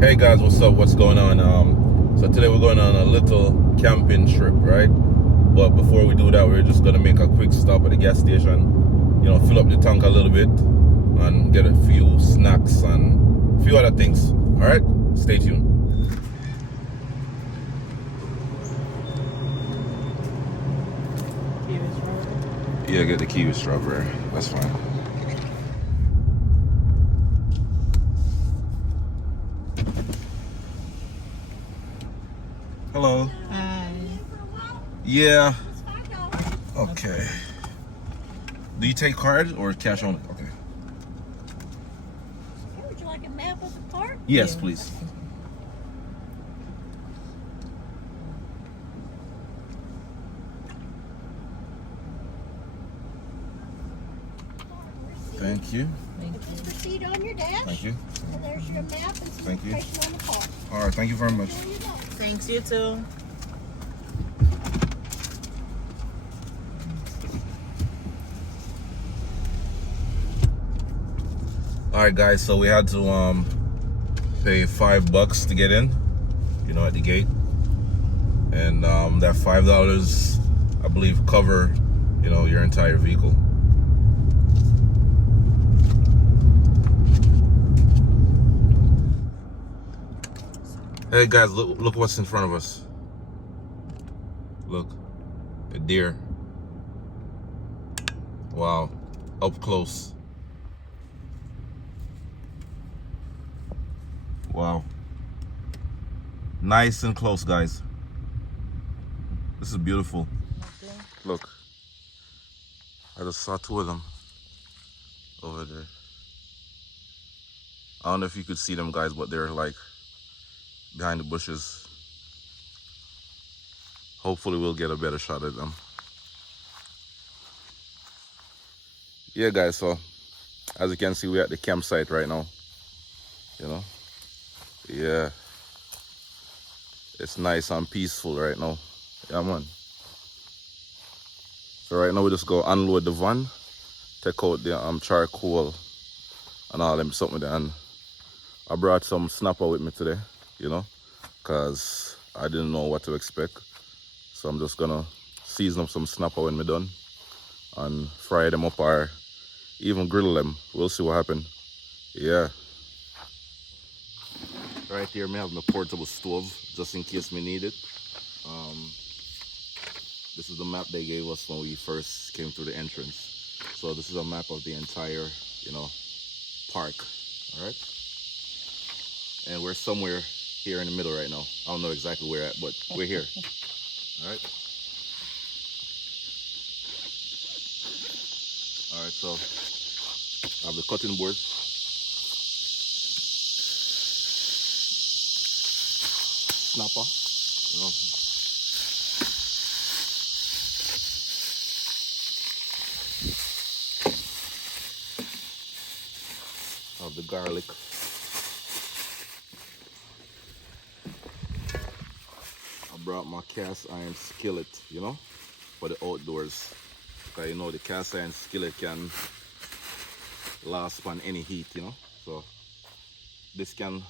Hey guys, what's up? What's going on? So today we're going on a little camping trip, right? But before we do that, we're just gonna make a quick stop at the gas station. Fill up the tank a little bit and get a few snacks and a few other things. All right, stay tuned. Yeah, get the kiwi strawberry. That's fine. Hello. Hi. Yeah. Okay. Do you take card or cash only? Okay. Would you like a map of the park? Yes, please. Thank you. Just proceed on your dash. Thank you. And there's your map and some Thank you. information on the park. All right. Thank you very much. There you go. Thanks, you too. All right, guys. So we had to pay $5 to get in, at the gate, and that $5, I believe, cover, your entire vehicle. Hey guys, look what's in front of us. Look, a deer. Wow, up close. Wow. Nice and close, guys. This is beautiful. Okay. Look. I just saw two of them over there. I don't know if you could see them, guys, but they're like behind the bushes. Hopefully we'll get a better shot at them. Yeah, guys, so as you can see, we're at the campsite right now. Yeah, it's nice and peaceful right now. Yeah, man. So right now we just go unload the van, take out the charcoal and all them something there. And I brought some snapper with me today, because I didn't know what to expect. So I'm just gonna season up some snapper when we're done and fry them up or even grill them. We'll see what happens. Yeah. Right here, I have my portable stove just in case we need it. This is the map they gave us when we first came through the entrance. So this is a map of the entire, park. All right. And we're somewhere here in the middle right now. I don't know exactly where at, but we're here. All right. All right. So I have the cutting board. Snapper, Of the garlic. I brought my cast iron skillet, for the outdoors. Because the cast iron skillet can last on any heat, So this can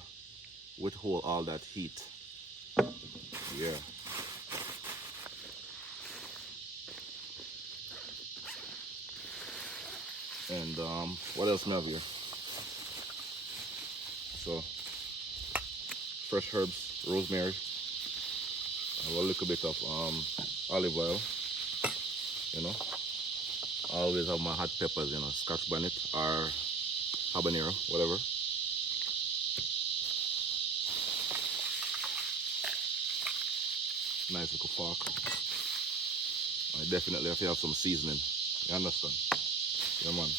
withhold all that heat. Yeah. And what else we have here? So fresh herbs, rosemary, and a little bit of olive oil. I always have my hot peppers, Scotch bonnet or habanero, whatever. Nice little fork. I definitely have to have some seasoning. You understand? Yeah, man.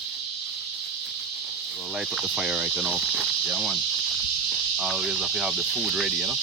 We'll light up the fire right now. Yeah, man. Always have to have the food ready, Yeah.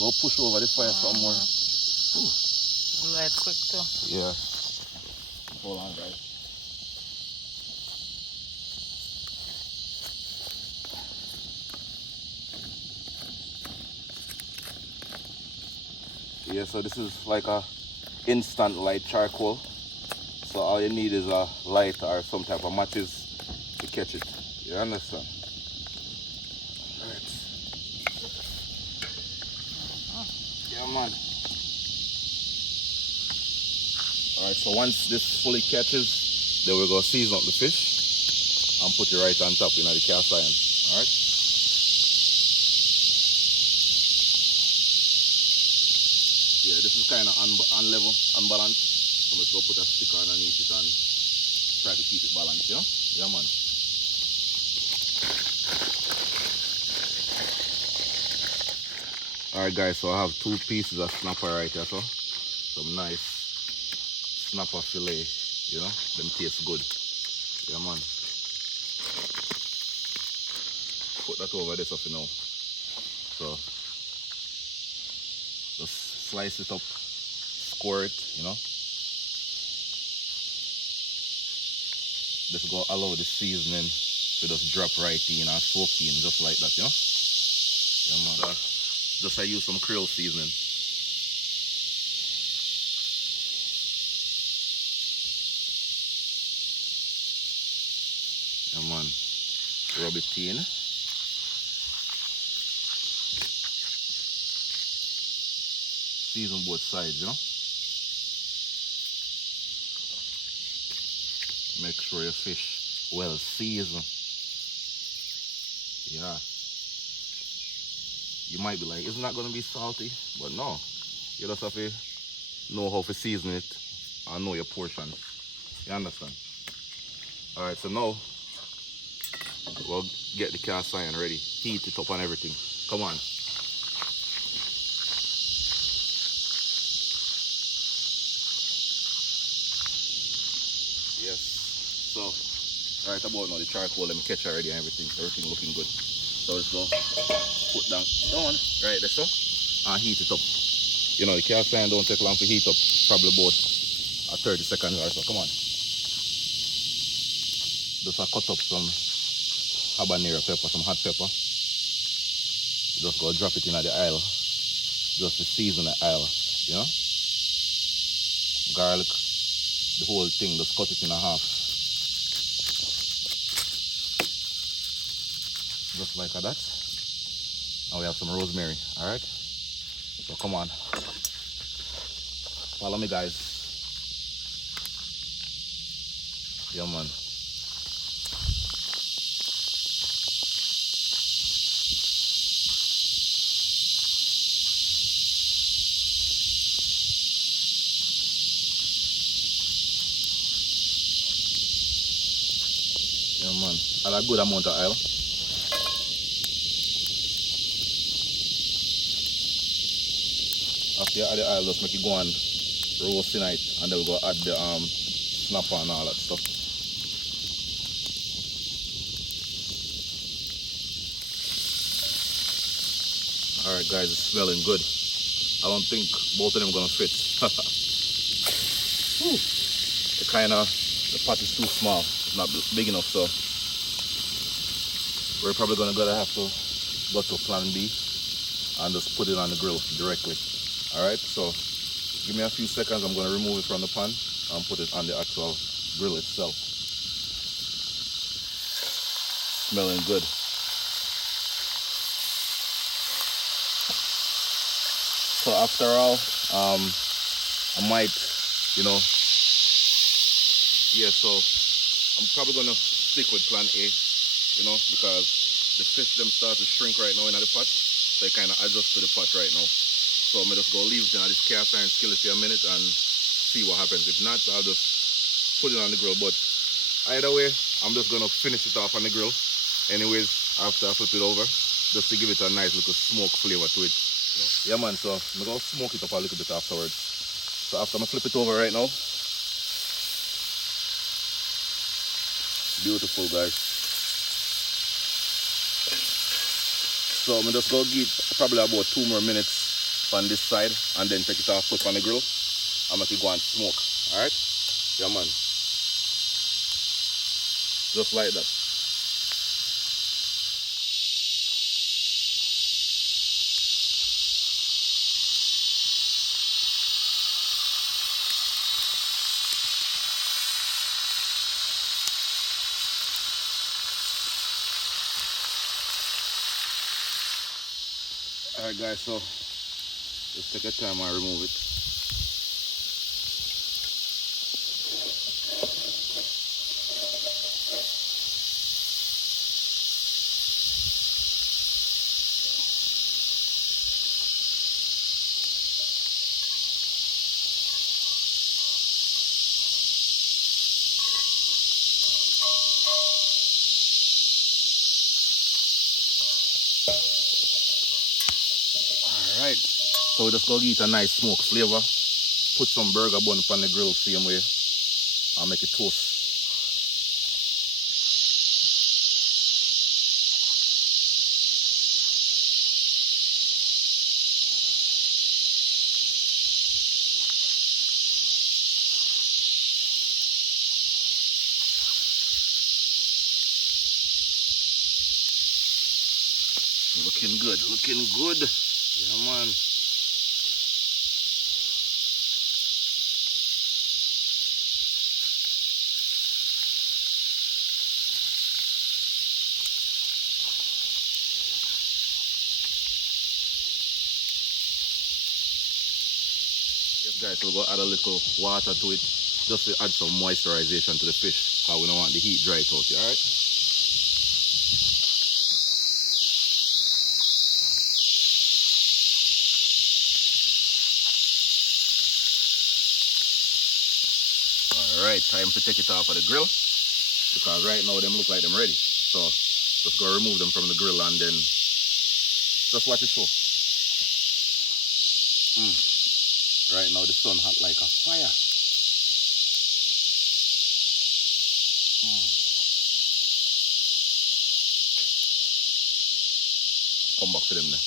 Go push over the fire some more. Light quick too. Yeah. Hold on, guys. Yeah, so this is like a instant light charcoal. So all you need is a light or some type of matches to catch it. You understand? Alright. Yeah, man. Alright, so once this fully catches, then we're going to season up the fish and put it right on top in the cast iron. Alright? Yeah, this is kind of unlevel, unbalanced. So let's go put a sticker underneath it and try to keep it balanced, you know? Yeah, man. Alright, guys, so I have 2 pieces of snapper right here, so some nice snapper fillet, you know? Them taste good. Yeah, man. Put that over this off, you know? So just slice it up, score it, you know? Just go allow the seasoning to just drop right in and soak in just like that, you know? Yeah, man. So, just I use some Creole seasoning. Yeah, man. Rub it in. Season both sides, you know? Make sure your fish well seasoned. Yeah. You might be like, isn't that going to be salty? But no. You just have to know how to season it and know your portion. You understand? Alright, so now we'll get the cast iron ready. Heat it up and everything. Come on. Yes. So, right about now, the charcoal, let me catch already and everything. Everything looking good. So let's go put down right there, so, and heat it up. You know, the cast iron don't take long to heat up. Probably about 30 seconds or so. Come on. Just cut up some habanero pepper, some hot pepper. Just go drop it in the aisle. Just to season the aisle, you know? Garlic, the whole thing, just cut it in half. Just like that. And we have some rosemary, alright? So come on. Follow me, guys. Yeah, man. Yeah, man. Add a good amount of oil. After you add the oil, just make it go and roast in it, and then we go add the snapper and all that stuff. Alright, guys, it's smelling good. I don't think both of them gonna fit. The pot is too small. It's not big enough, so we're probably gonna have to go to plan B and just put it on the grill directly. Alright, so give me a few seconds. I'm gonna remove it from the pan and put it on the actual grill itself. Smelling good. So after all, I might, you know, yeah, so I'm probably gonna stick with plan A, you know, because the fish them start to shrink right now in the pot, so I kind of adjust to the pot right now. So I'm just gonna leave it in this cast iron skillet for a minute and see what happens. If not, I'll just put it on the grill. But either way, I'm just gonna finish it off on the grill anyways after I flip it over, just to give it a nice little smoke flavor to it. Yeah, man, so I'm gonna smoke it up a little bit afterwards. So after I flip it over right now, beautiful, guys. So I'm just gonna give probably about 2 more minutes on this side and then take it off, put on the grill and make it go and smoke. Alright? Yeah man. Just like that. Alright guys, so just take your time and remove it. Alright, so we just go get a nice smoke flavor. Put some burger bun on the grill same way and make it toast. Looking good, looking good. Yeah man. Yes guys, we'll go add a little water to it just to add some moisturization to the fish because we don't want the heat dry it out, alright? Alright, time to take it off of the grill because right now them look like them ready. So just go remove them from the grill and then just watch it show. Right now the sun hot like a fire. Come back to them then.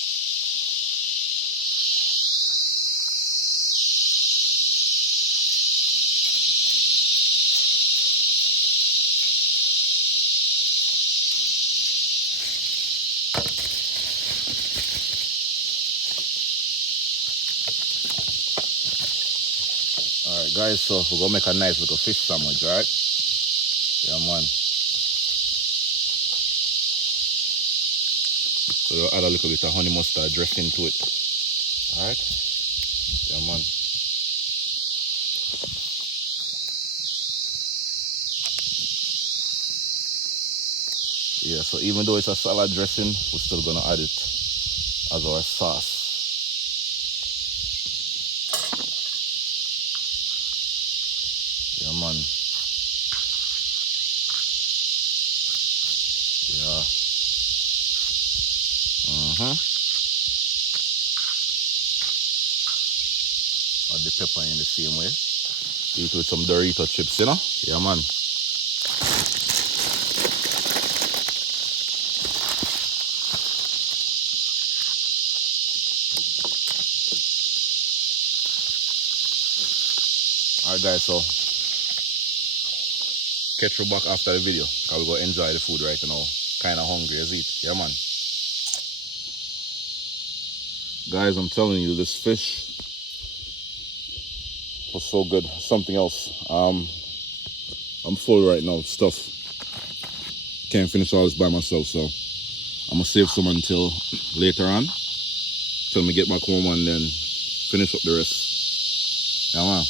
Alright guys, so we're gonna make a nice little fish sandwich, alright? Yeah man. So you'll add a little bit of honey mustard dressing to it. Alright? Yeah man. Yeah, so even though it's a salad dressing, we're still gonna add it as our sauce. Yeah man. Yeah. Add the pepper in the same way. Eat with some Dorito chips, you know? Yeah man. Alright guys, so catch you back after the video because we're going to enjoy the food right now. Kind of hungry as it. Yeah man. Guys, I'm telling you, this fish was so good. Something else. I'm full right now. Stuff. Can't finish all this by myself, so I'm going to save some until later on. Till me get back home and then finish up the rest. Yeah man.